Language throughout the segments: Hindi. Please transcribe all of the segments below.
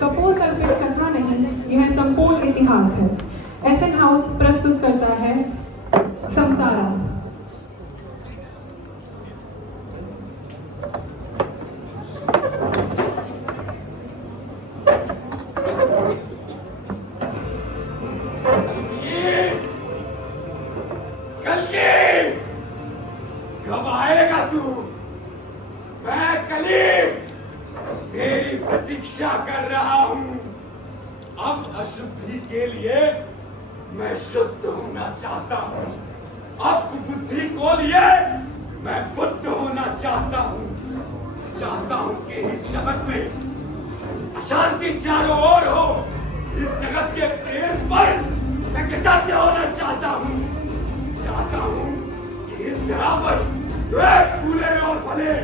कपूर कल्पित कथा नहीं, यह संपूर्ण इतिहास है। एसएन हाउस प्रस्तुत करता है संसारा। कब आएगा तू? मैं कलीम तेरी प्रतीक्षा कर रहा हूँ। अब अशुद्धि के लिए मैं शुद्ध होना चाहता हूँ। अब बुद्धि को लिए मैं बुद्ध होना चाहता हूँ। चाहता हूँ कि इस जगत में अशांति चारों ओर हो। इस जगत के प्रेम पर मैं कृतज्ञ होना चाहता हूँ। चाहता हूँ कि इस धरा पर द्वेष फूले और फले।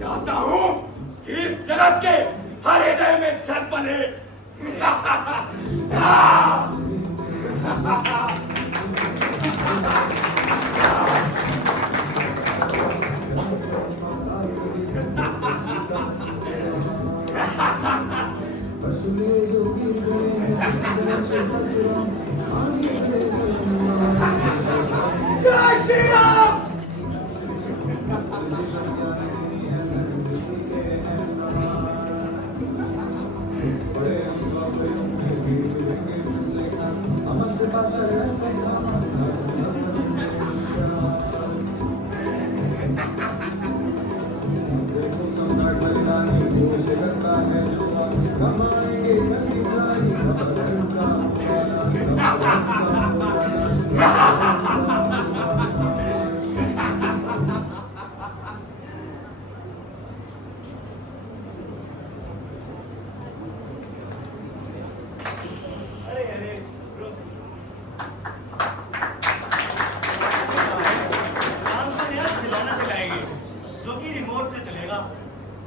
चाहता हूँ कि इस जगत के हर हृदय में छल पले। जय श्री राम।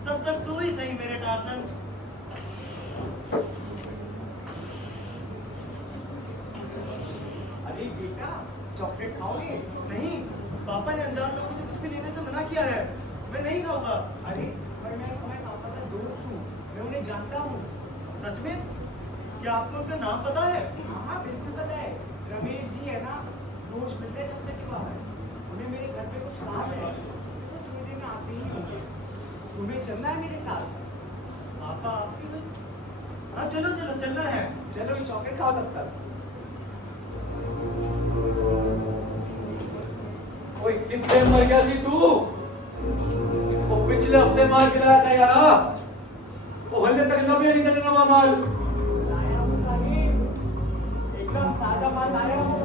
तब तक तू ही सही मेरे टार्जन। अरे बेटा, चॉकलेट खाओगे? नहीं, पापा ने अनजान लोगों से कुछ भी लेने से मना किया है। मैं नहीं खाऊंगा। अरे पर मैं पापा का दोस्त हूँ, मैं उन्हें जानता हूँ। सच में? क्या आपको उनका नाम पता है? हाँ बिल्कुल पता है। रमेश जी है ना, रोज मिलते हैं दफ्तर के बाहर। उन्हें मेरे घर पे कुछ काम है, तो थोड़ी देर में आते ही होंगे। तुम्हें चलना है मेरे साथ? पापा आपकी तो... हाँ चलो चलो, चलना है। चलो ये चॉकलेट खाओ तब तक। ओए कितने मर गया थी तू? वो पिछले हफ्ते मार गिराया था यार। वो हल्ले तक नबी नहीं करने नवा माल। लाया हूँ साहिब, एकदम ताजा माल लाया हूँ।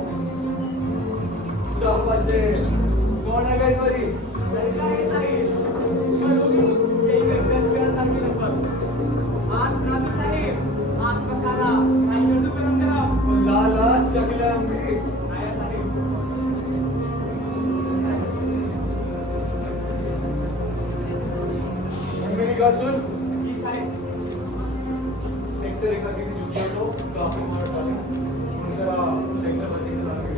शाबाश। कौन है गई वाली? लड़का है साहिब, यही 10-11 साल की लगभग। आँख बना दो साहिब, आँख मसाला फ्राई कर दो गरम गरम। लाला चकले अम्मी। आया साहिब। मेरी बात सुन। जी साहिब। सेक्टर एक की जुटिया को काफी मार डाले। उनका सेक्टर बंदी करा के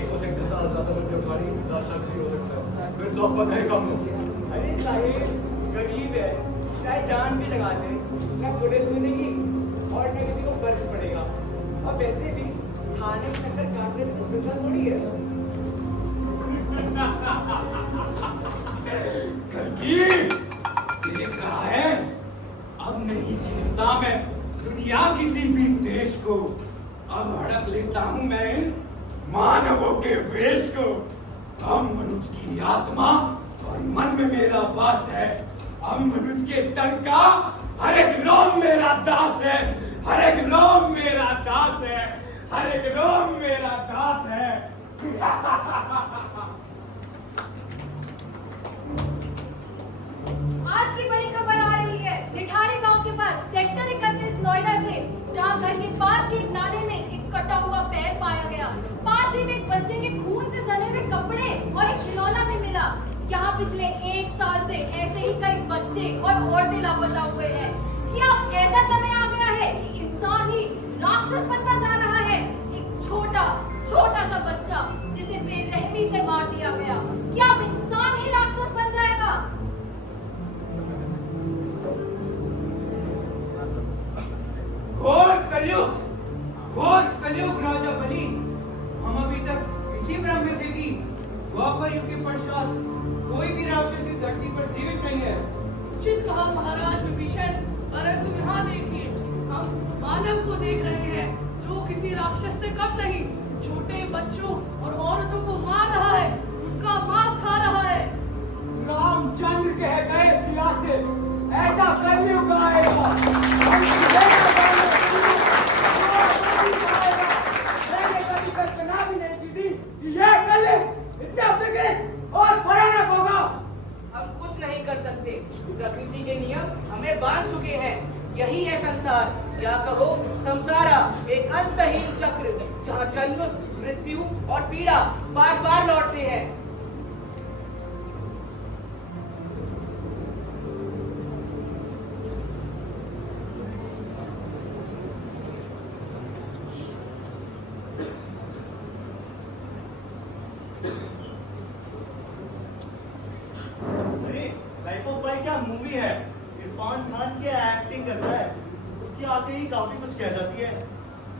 एक को सेक्टर का ज्यादा बच्चे खाली रास्ता भी हो सकता है। फिर तो अपन नहीं काम लोगे। अरे साहिब, गरीब है, चाहे जान भी लगा दे, ना पुलिस सुनेगी और न किसी को फर्क पड़ेगा। अब वैसे भी थाने में चक्कर काटने से कुछ मिलता थोड़ी है। कल्कि तुझे कहा है, अब नहीं जीतता मैं दुनिया किसी भी देश को। अब हड़प लेता हूं मैं इन मानवों के वेश को। हम मनुष्य की आत्मा और मन में मेरा वास है। हम मनुष्य के तन का हर एक रोम मेरा दास है। हर एक रोम मेरा दास है। हर एक रोम मेरा दास है। आज की बड़ी खबर आ रही है निठारी गांव के पास सेक्टर 31 नोएडा से, जहां घर के पास के एक नाले में एक कटा हुआ पैर पाया गया। पास ही में एक बच्चे के खून से सने हुए कपड़े और एक खिलौना भी मिला। यहाँ पिछले 1 साल से ऐसे ही कई बच्चे और औरतें लापता हुए हैं। क्या अब ऐसा समय आ गया है कि इंसान ही राक्षस बनता जा रहा है? एक छोटा सा बच्चा जिसे बेरहमी से मार दिया गया, क्या अब इंसान ही राक्षस बन जाएगा? कलयुग और कलयुग राजा बलि, हम अभी तक इसी भ्रम में थे कि द्वापर युग के पश्चात कोई भी राक्षस इस धरती पर जीवित नहीं है। उचित कहा महाराज विभीषण, परंतु यहाँ देखिए, हम मानव को देख रहे हैं जो किसी राक्षस से कम नहीं, छोटे बच्चों और औरतों को मार रहा है, उनका मांस खा रहा है। रामचंद्र कह गए सिया से, ऐसा कलयुग आएगा। मैंने कभी कल्पना भी नहीं की थी कि यह कलयुग इतना विकसित और भयानक होगा। हम कुछ नहीं कर सकते, प्रकृति के नियम हमें बांध चुके हैं। यही है संसार, या कहो संसारा, एक अंतहीन चक्र जहाँ जन्म, मृत्यु और पीड़ा बार बार लौटते हैं। अरे लाइफ ऑफ पाई क्या मूवी है, इरफान खान की एक्टिंग करता है, उसकी आते ही काफी कुछ कह जाती है।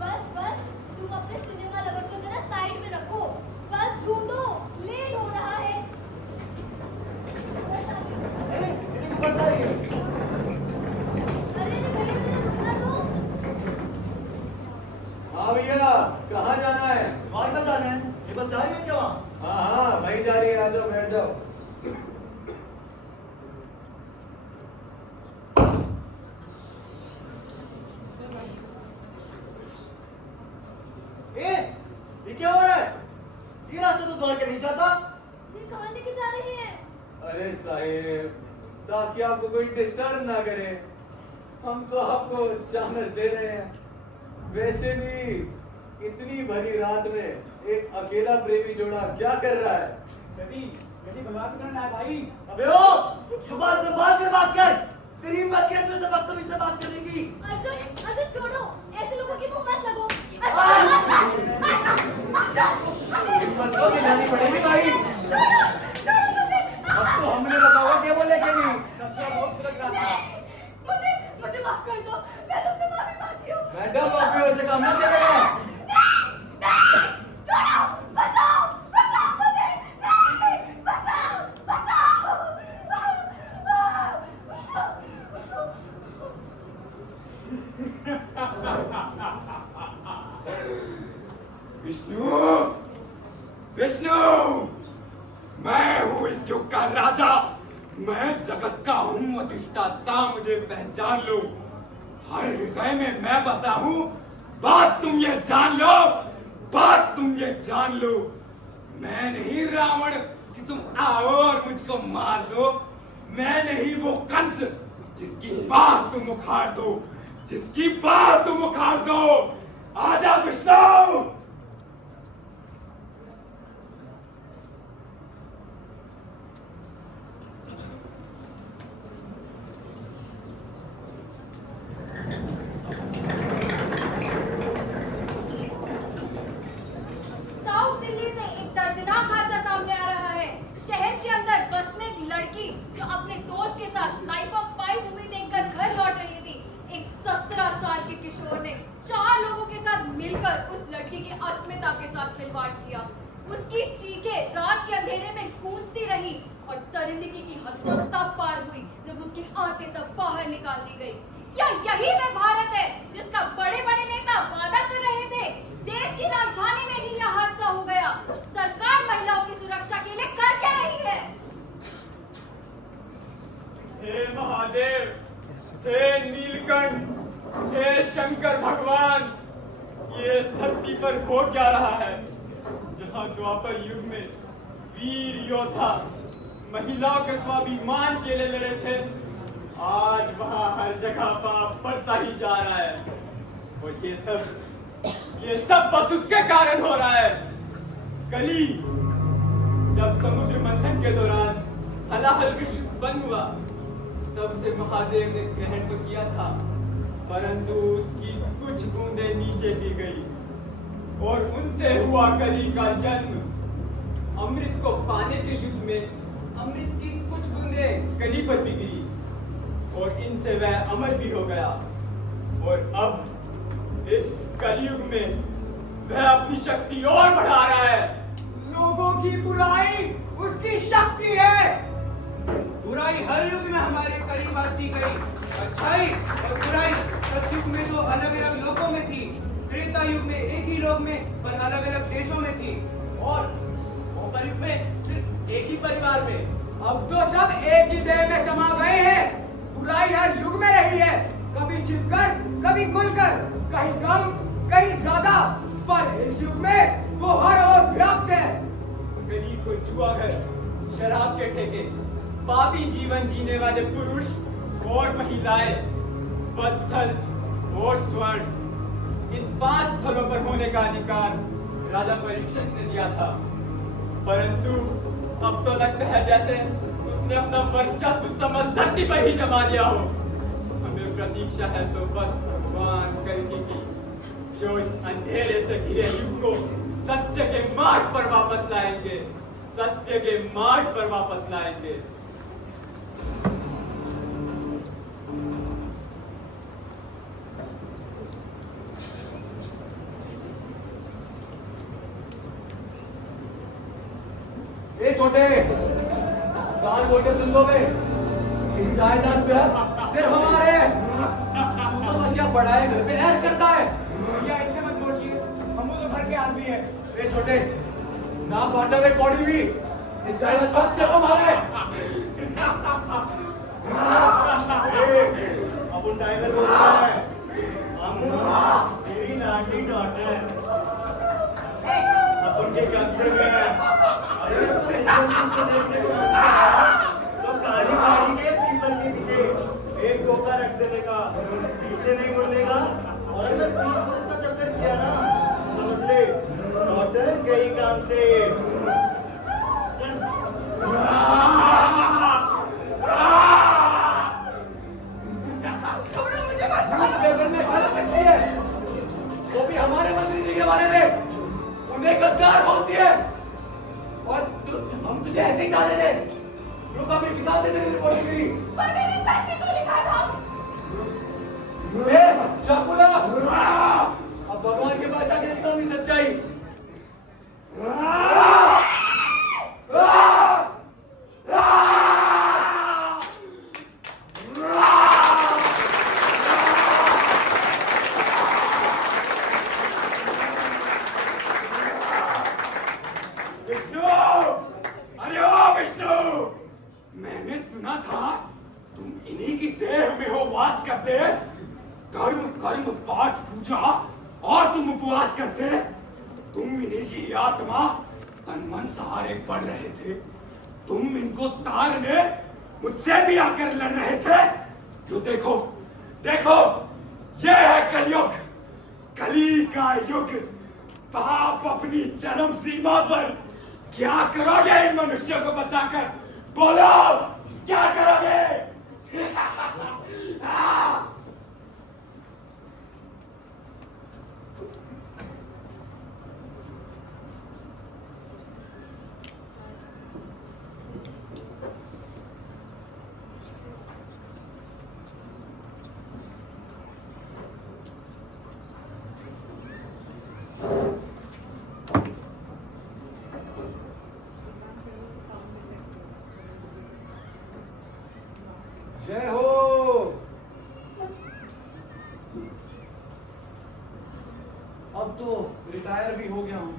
बस बस, तुम अपने सिनेमा लवर को जरा साइड में रखो, बस ढूंढो, लेट हो रहा है। अरे ये बस आ रही है। अरे भैया जरा रुकना तो। हाँ भैया, कहाँ जाना है? द्वारका जाना है, ये बस जा रही है क्या वहाँ? हाँ हाँ, वहीं जा रही है, आ जाओ, बैठ जाओ। ये क्या हो रहा है? ये रास्ता तो द्वारका नहीं जाता। ये कहाँ लेके जा रही है? अरे साहेब, ताकि आपको कोई डिस्टर्ब ना करे, हम तो आपको चांस दे रहे हैं। वैसे भी इतनी भरी रात में एक अकेला प्रेमी जोड़ा क्या कर रहा है? यदि भगवान करना है भाई। अबे ओ, जुबान से बात कर। तेरी हिम्मत कैसे से बदतमीज से बात करेगी? अर्जुन, अर्जुन छोड़ो, ऐसे लोगों की मुंह मत लगो। हिम्मत तो दिलानी पड़ेगी भाई। छोड़ो मुझे। अब तो हमने बताओ क्या बोले कि नहीं। ससुरा बहुत सुलग रहा था। मुझे माफ कर दो, मैं तुमसे माफी मांगती हूँ। मैडम, आप से काम ना चलेगा। छोड़ो, बचाओ, बचाओ मुझे, नहीं, बचाओ, बचाओ। विष्णु, विष्णु, मैं हूँ इस युग का राजा, मैं जगत का हूँ अधिष्ठाता, मुझे पहचान लो। हर हृदय में मैं बसा हूँ, बात तुम ये जान लो, बात तुम ये जान लो। मैं नहीं रावण कि तुम आओ और मुझको मार दो, मैं नहीं वो कंस जिसकी बात तुम उखाड़ दो, जिसकी बात तुम उखाड़ दो। आजा विष्णु। साउथ दिल्ली से एक दर्दनाक हादसा सामने आ रहा है। शहर के अंदर बस में एक लड़की जो अपने दोस्त के साथ लाइफ ऑफ पाई मूवी देखकर घर लौट रही थी, एक 17 साल के किशोर ने 4 लोगों के साथ मिलकर उस लड़की की अस्मिता के साथ खिलवाड़ किया। उसकी चीखें रात के अंधेरे में गूंजती रही और तरिंदगी की हद तब पार हुई जब उसकी आंखें तब बाहर निकाल दी गई। क्या यही वह भारत है जिसका बड़े बड़े नेता वादा कर रहे थे? देश की राजधानी में ही यह हादसा हो गया। सरकार महिलाओं की सुरक्षा के लिए कर क्या रही है? हे महादेव, हे नीलकंठ, हे शंकर भगवान, ये इस धरती पर हो क्या रहा है? जहाँ द्वापर युग में वीर योद्धा महिलाओं के स्वाभिमान के लिए लड़े थे, आज वहाँ हर जगह पाप बढ़ता ही जा रहा है। और ये सब बस उसके कारण हो रहा है। कली, जब समुद्र मंथन के दौरान हलाहल विश्व बंद हुआ, तब से महादेव ने ग्रहण तो किया था, परंतु उसकी कुछ बूंदें नीचे गिर गई और उनसे हुआ कली का जन्म। अमृत को पाने के युद्ध में अमृत की कुछ बूंदें कली पर भी गिरी और इनसे वह अमर भी हो गया। और अब इस कलयुग में वह अपनी शक्ति और बढ़ा रहा है। लोगों की बुराई उसकी शक्ति है। बुराई हर युग में हमारे करीब आती गई। अच्छाई और बुराई सतयुग में तो अलग अलग लोगों में थी, त्रेता युग में एक ही लोक में पर अलग अलग देशों में थी, और द्वापर युग में सिर्फ एक ही परिवार में। अब तो सब एक ही देह में समा गए हैं। बुराई हर युग में रही है, कभी छिपकर कभी खुलकर, कहीं कम कहीं ज्यादा, पर इस युग में वो हर ओर व्याप्त है। गरीब को जुआ घर, शराब के ठेके, पापी जीवन जीने वाले पुरुष और महिलाएं, वत्स्थल और स्वर्ण, इन 5 स्थलों पर होने का अधिकार राजा परीक्षित ने दिया था। परंतु अब तो लगता है जैसे उसने अपना वर्चस्व समझ धरती पर ही जमा लिया हो। हमें प्रतीक्षा है तो बस भगवान करके की, जो इस अंधेरे से घिरे युग को सत्य के मार्ग पर वापस लाएंगे, सत्य के मार्ग पर वापस लाएंगे। ए छोटे, कान खोल के सुन लो बे, इस जायदाद पे सिर्फ हमारे हैं। तू तो बस यहाँ बढ़ाए घर पे ऐश करता है। भैया ऐसे मत बोलिए, हम तो घर के आदमी हैं। ए छोटे, ना बांटा वे कौड़ी भी, इस जायदाद पे सिर्फ हमारे। अपन टाइगर बोल रहा है, हम तेरी नाटी डॉटर अपन के कब्जे में है। तो काली गाड़ी के पीपल के पीछे एक धोखा रख देने का, पीछे नहीं मुड़ने का, और अगर 20 वर्ष का चक्कर किया ना, समझ ले डॉक्टर कई काम से। वो भी हमारे मंत्री जी के बारे में, उन्हें गद्दार बोलती है, और हम तुझे ऐसे ही डाले थे। लोग अभी निकाल देते थे रिपोर्टिंग के लिए। पर मैंने सच्ची को लिखा था। शाकुला, अब भगवान के पास जाके निकाल भी सच्चाई। विष्णु, अरे ओ विष्णु, मैंने सुना था तुम इन्हीं की देह में हो वास करते, धर्म कर्म पाठ पूजा और तुम उपवास करते, तुम इन्हीं की आत्मा तन मन सहारे पढ़ रहे थे, तुम इनको तारने मुझसे भी आकर लड़ रहे थे। यो देखो देखो, ये है कलयुग, कली का युग। पाप अपनी चरम सीमा पर, क्या करोगे इन मनुष्यों को बचाकर? बोलो, क्या करोगे? जय हो। अब तो रिटायर भी हो गया हूँ।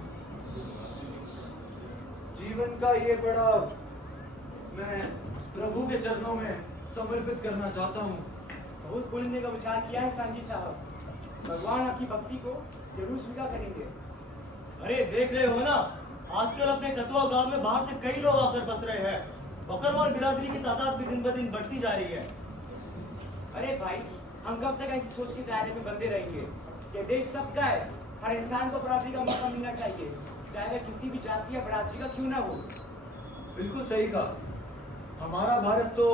जीवन का ये बड़ा मैं प्रभु के चरणों में समर्पित करना चाहता हूँ। बहुत पुण्य का विचार किया है सांझी साहब। भगवान आपकी भक्ति को जरूर स्वीकार करेंगे। अरे देख रहे हो ना, आजकल अपने कथुआ गांव में बाहर से कई लोग आकर बस रहे हैं। बकरवाल बिरादरी की तादाद भी दिन ब दिन बढ़ती जा रही है। अरे भाई, हम कब तक ऐसी सोच के दायरे में बंधे रहेंगे? ये देश सबका है, हर इंसान को बराबरी का मौका मिलना चाहिए, चाहे वह किसी भी जाति या बरादरी का क्यों ना हो। बिल्कुल सही कहा। हमारा भारत तो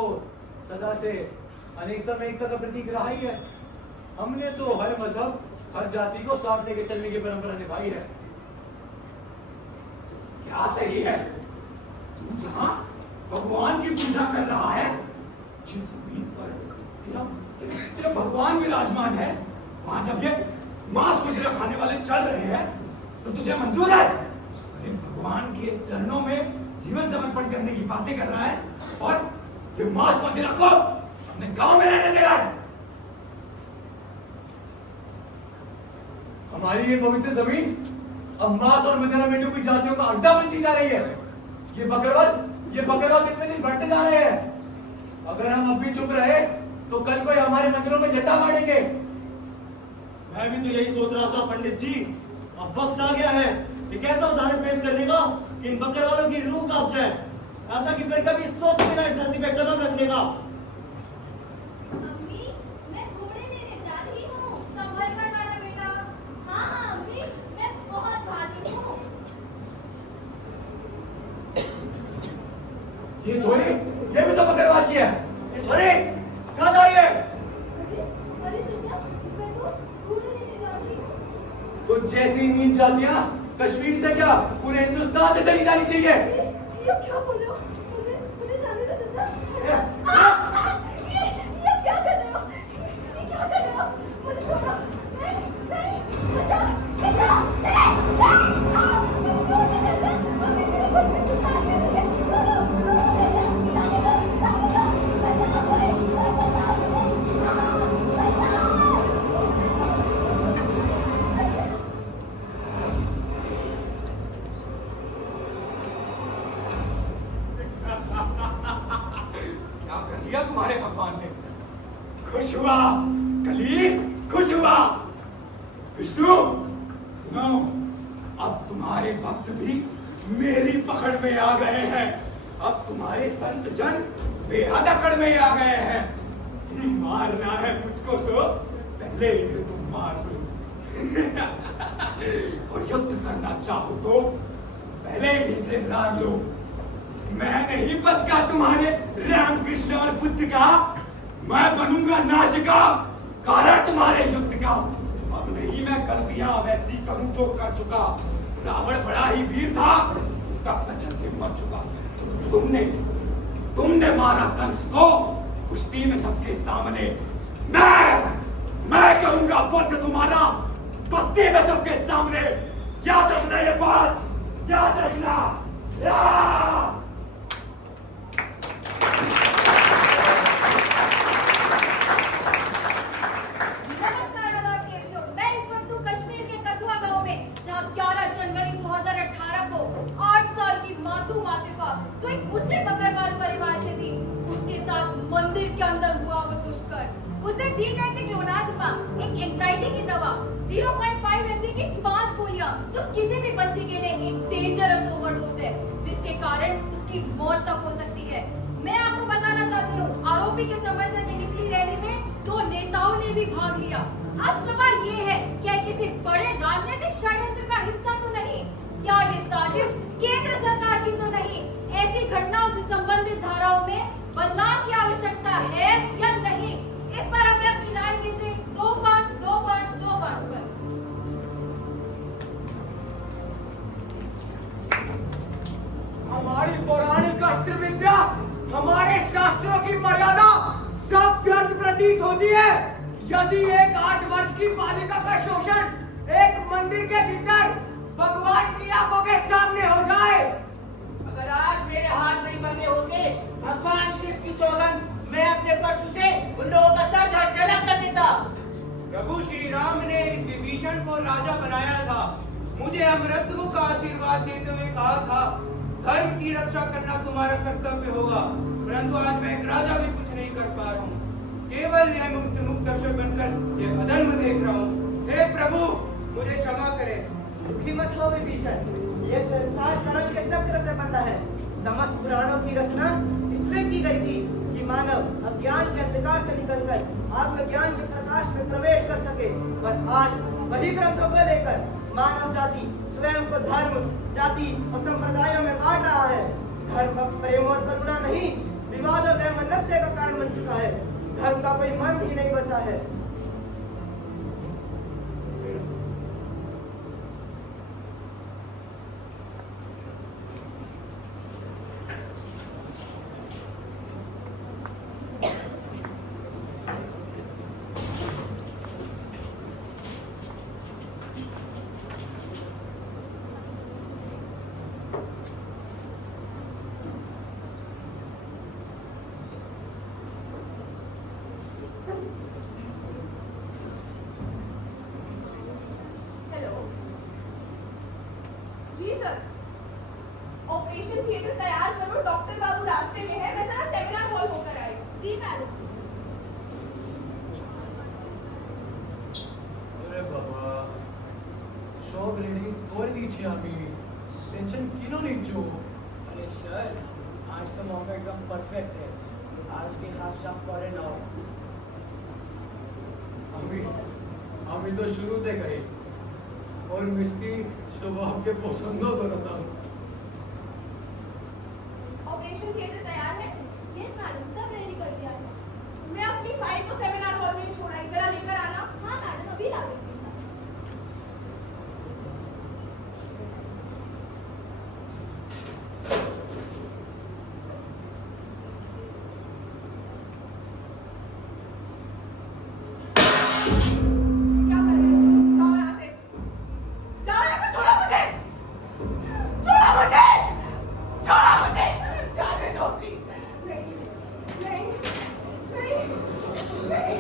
सदा से अनेकता में एकता का प्रतीक रहा ही है। हमने तो हर मजहब हर जाति को साथ लेके चलने की परंपरा निभाई है। क्या सही है? तू जहां भगवान की पूजा कर रहा है, जिस जमीन पर तेरा भगवान विराजमान है, वहां जब ये मांस मदिरा खाने वाले चल रहे हैं तो तुझे मंजूर है? अरे भगवान के चरणों में जीवन समर्पण करने की बातें कर रहा है और ये मांस मदिरा को अपने गांव में रहने दे रहा है। हमारी ये पवित्र जमीन अब मांस और मदिरा में डूबी जातियों का अड्डा बनती जा रही है। ये बकरवाल कितने दिन बढ़ते जा रहे हैं। अगर हम अब भी चुप रहे तो कल कोई हमारे मंदिरों में झंडा गाड़ेंगे। मैं भी तो यही सोच रहा था पंडित जी, अब वक्त आ गया है एक ऐसा उदाहरण पेश करने का कि इन बकरवालों की रूह कांप जाए, ऐसा कि फिर कभी सोच भी ना इस धरती पे कदम रखने का। अम्मी, मैं घोड़े लेने जा रही हूँ। संभल कर जाना बेटा। हाँ हाँ अम्मी, मैं बहुत भागी हूँ। ये छोरी, ये भी तो बकरवाल की है। ये छोरी कहाँ जा रही है? अरे चचा, मैं तो घोड़े लेने जा रही हूँ। तो जैसी नींद जातियां कश्मीर से क्या पूरे हिंदुस्तान से चली जानी चाहिए। ये क्या बोल रहे हो? मुझे जाने दो चचा। ये क्या कर रहे हो? ये क्या कर रहे हो? मुझे छोड़ो। नहीं, चचा, चचा, क्या कर दिया तुम्हारे भगवान ने? खुश हुआ कली, खुश हुआ। विष्णु सुनो, अब तुम्हारे भक्त भी मेरी पकड़ में आ गए हैं। अब तुम्हारे संत जन बेहद अकड़ में आ गए हैं। मारना है मुझको तो पहले इन्हें तुम मार दो और युद्ध करना चाहो तो पहले इन्हीं से लड़ लो। मैं नहीं बसगा तुम्हारे रामकृष्ण और बुद्ध का, मैं बनूंगा नाशिका, कारण तुम्हारे युद्ध का। अब नहीं मैं गलतियां वैसी करूं जो कर चुका। रावण बड़ा ही वीर था, कब वचन से मर चुका। तुमने मारा कंस को कुश्ती में सबके सामने। मैं करूंगा वध तुम्हारा बस्ती में सबके सामने। याद रखना ये बात, याद रखना। नमस्कार आदाब केशव। मैं इस वक्त हूँ कश्मीर के कथुआ गांव में, जहाँ 11 जनवरी 2018 को 8 साल की मासूम आसिफा, जो एक मुस्लिम बकरवाल परिवार से थी, उसके साथ मंदिर के अंदर हुआ वो दुष्कर्म। उसे दी गई थी क्लोनाज़ेपाम, एक एंजाइटी की दवा, 0.5 mg की 5 गोलियां, जो किसी भी बच्चे के लिए एक डेंजरस ओवरडोज है, जिसके कारण उसकी मौत तक हो सकती है। मैं आपको बताना चाहती हूँ, आरोपी के समर्थन में निकली रैली में 2 नेताओं ने भी भाग लिया। अब सवाल ये है, क्या किसी बड़े राजनीतिक षड्यंत्र का हिस्सा तो नहीं? क्या ये साजिश केंद्र सरकार की तो नहीं? ऐसी घटनाओं से संबंधित धाराओं में बदलाव की आवश्यकता है या नहीं? इस पर हमें अपनी राय भेजें 252525 पर। हमारी पौराणिक अस्त्र विद्या, हमारे शास्त्रों की मर्यादा सब व्यर्थ प्रतीत होती है यदि एक 8 वर्ष की बालिका का शोषण एक मंदिर के भीतर भगवान की आंखों के सामने हो जाए। अगर आज मेरे हाथ नहीं बंधे होते, भगवान शिव की सौगंध, मैं अपने परशु से उन लोगों का सर धड़ से अलग कर देता। प्रभु श्री राम ने इस विभीषण को राजा बनाया था। मुझे अमृतत्व का आशीर्वाद देते हुए कहा था, धर्म की रक्षा करना तुम्हारा कर्तव्य होगा। परंतु आज मैं एक राजा भी कुछ नहीं कर पा रहा हूँ, केवल यह मुक्त दर्शक बनकर ये अधर्म देख रहा हूँ। हे प्रभु, मुझे क्षमा करें। दुखी मत हो विभीषण, ये संसार कर्म के चक्र से बंधा है। समस्त पुराणों की रचना इसलिए की गई थी कि मानव अज्ञान के अंधकार से निकलकर आत्मज्ञान के प्रकाश में प्रवेश कर सके। पर आज वही ग्रंथों को लेकर मानव जाति स्वयं को धर्म, जाति और संप्रदायों में बांट रहा है। धर्म अब प्रेम और करुणा नहीं, विवाद और वैमनस्य का कारण बन चुका है। धर्म का कोई मन ही नहीं बचा है। ऑपरेशन थिएटर तैयार करो, डॉक्टर बाबू रास्ते में है, मैं जरा सेमिनार हॉल होकर आई। जी मैडम। अरे बाबा, शॉप रेडी कर दीजिए आमी, टेंशन किनो नहीं जो। अरे सर, आज तो मौका एकदम परफेक्ट है। आज के हाथ साफ करे ना। আমি তো শুরুতে গাই और मिस्त्री स्वभाव के पसंद करता हूँ। ऑपरेशन थिएटर तैयार है? यस मैडम, सब रेडी कर दिया है। मैं अपनी फाइल को सेमिनार हॉल में ही छोड़ आई, जरा लेकर आना। हाँ मैडम, अभी ला देती हूँ। क्या कर रहे हो? जाओ यहाँ से, जाओ यहाँ से, छोड़ो मुझे, छोड़ो मुझे, छोड़ो मुझे, जाने दो प्लीज। नहीं, नहीं, नहीं, नहीं,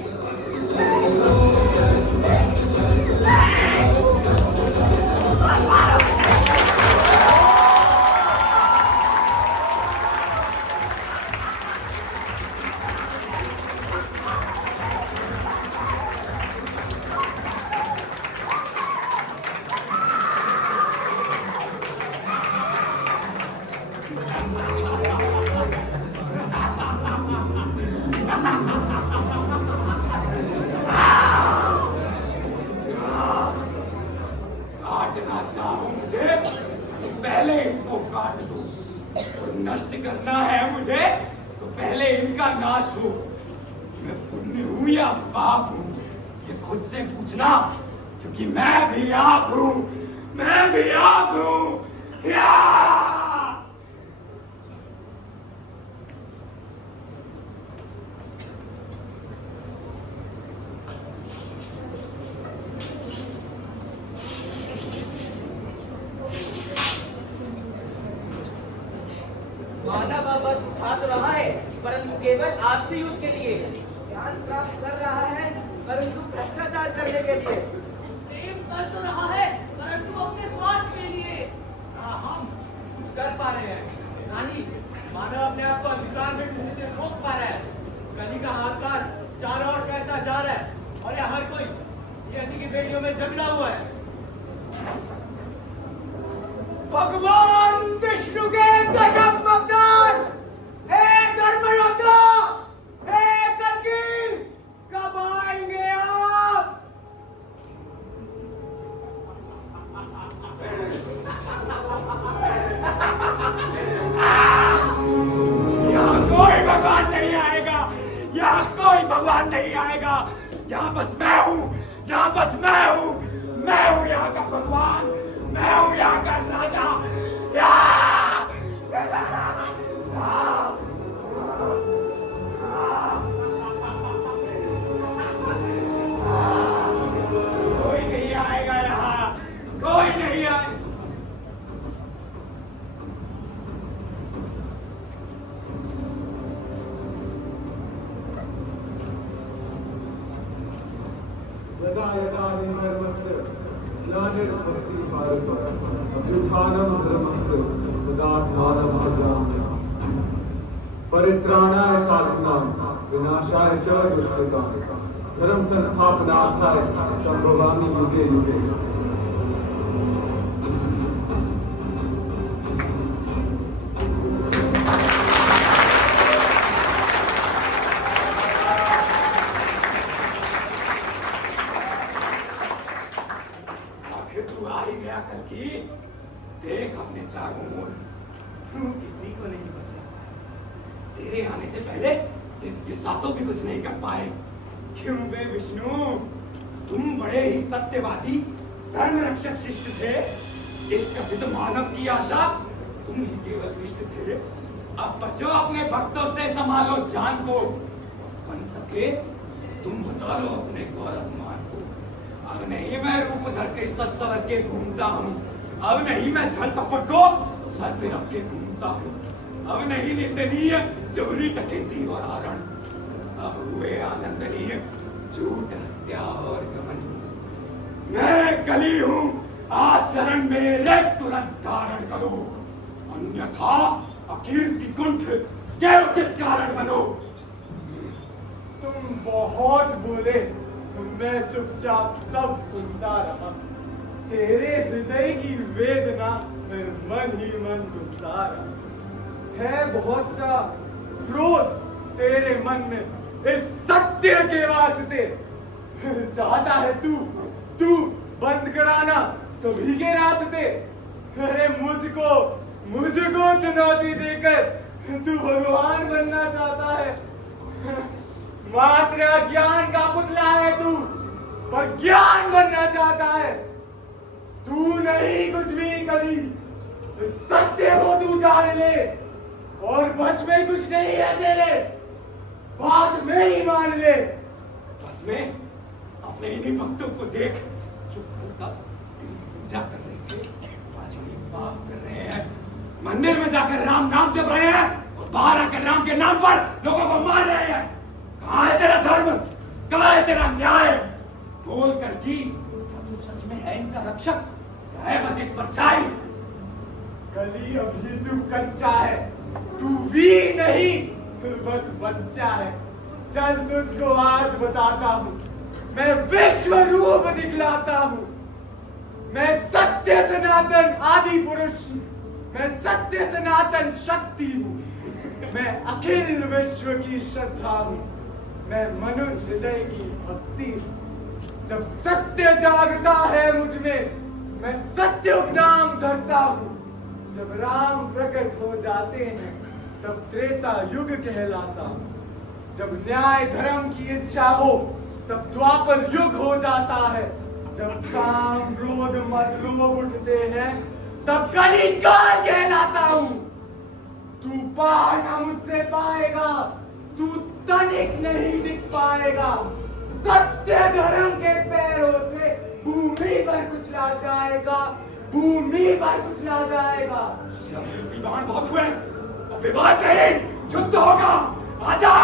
काटना चाहो मुझे तो पहले इनको काट दो, और नष्ट करना है मुझे तो पहले इनका नाश हो। मैं पुण्य हूं या पाप हूं, ये खुद से पूछना, क्योंकि मैं भी आप हूं, मैं भी आप हूं। या! मानव अब बस छा तो रहा है, परंतु केवल आपसी युद्ध के लिए। ज्ञान प्राप्त कर रहा है, परंतु भ्रष्टाचार करने के लिए। प्रेम कर तो रहा है, परंतु अपने स्वार्थ के लिए। हम कुछ कर पा रहे हैं रानी। मानव अपने आप को अधिकार में डूबने से रोक पा रहा है। कली का हाहाकार चारों ओर फैलता जा रहा है और यह हर कोई यदि की बेड़ियों में जकड़ा हुआ है। भगवान विष्णु के दशम अवतार, हे धर्मरत्ना, हे कल्कि, कब आएंगे आप? यहाँ कोई भगवान नहीं आएगा, यहाँ कोई भगवान नहीं आएगा। यहाँ बस मैं हूँ, यहाँ बस मैं हूँ, मैं हूँ यहाँ का भगवान, मैं हूँ यहाँ का राजा। कोई नहीं आएगा यहाँ, कोई नहीं आएगा। यदा यदा धर्मस्य ग्लानिर्भवति भारत अभ्युत्थानं धर्मस्य तदात्मानं सृजामि। परित्राणाय साधनां विनाशाय च दुष्कृतां धर्म संस्थापनार्थाय संभवामि युगे युगे। देख अपने चारों ओर, क्यों किसी को नहीं बचा पाए? तेरे आने से पहले ये सातों भी कुछ नहीं कर पाए। क्यों बे विष्णु, तुम बड़े ही सत्यवादी धर्म रक्षक शिष्ट थे। इस कथित मानव की आशा तुम ही केवल इष्ट थे। अब बचो अपने भक्तों से, संभालो जान को। बन सके तुम बचा लो अपने गौरव मान को। अब नहीं मैं रूप धर के सच सवर के घूमता हूँ, अब नहीं मैं छल कपट को सर पे रख के घूमता हूँ, अब नहीं निंदनीय चोरी डकैती और हरण, अब हुए आनंदनीय झूठ हत्या और गमन। मैं कली हूँ, आज चरण मेरे तुरंत धारण करो। अन्यथा अकीर्ति कुंठ के उचित कारण बनो। तुम बहुत बोले, मैं चुपचाप सब सुनता रहा। तेरे हृदय की वेदना मैं मन ही मन बुझता रहा। है बहुत सा क्रोध तेरे मन में इस सत्य के वास्ते। चाहता है तू बंद कराना सभी के रास्ते। अरे मुझको चुनौती देकर तू भगवान बनना चाहता है। मात्र ज्ञान का पुतला है तू, पर ज्ञान बनना चाहता है। तू नहीं कुछ भी कभी, सत्य को तू जान ले, और बस में कुछ नहीं है तेरे, बात में ही मान ले। बस में अपने इन्हीं भक्तों को देख, जो कल तक दिन की पूजा कर रहे थे, आज उन्हीं पाप कर रहे हैं। मंदिर में जाकर राम नाम जप रहे हैं और बाहर आकर राम के नाम पर लोगों को मार रहे हैं। कहाँ है तेरा धर्म, कहाँ है तेरा न्याय? बोल कर की क्या तू सच में है इनका रक्षक, या है बस एक परछाई? कली अभी तू कच्चा है, तू वीर नहीं, बस बच्चा है। चल तुझको आज बताता हूँ, मैं विश्व रूप दिखलाता हूँ। मैं सत्य सनातन आदि पुरुष, मैं सत्य सनातन शक्ति हूँ। मैं अखिल विश्व की श्रद्धा हूँ, मैं मनुष्य हृदय की भक्ति हूँ। जब सत्य जागता है मुझ में, मैं सत्य नाम धरता हूँ। जब राम प्रकट हो जाते हैं, तब त्रेता युग कहलाता हूँ। जब न्याय धर्म की इच्छा हो, तब द्वापर युग हो जाता है। जब काम क्रोध मद लोभ उठते हैं, तब कलिकाल कहलाता हूँ। तू पाना मुझसे पाएगा, तू तनिक नहीं दिख पाएगा। सत्य धर्म के पैरों से भूमि पर कुचला जाएगा, भूमि पर कुचला जाएगा। शब्द की बाण बहुत हुए, अब विवाद नहीं, युद्ध होगा। आजा!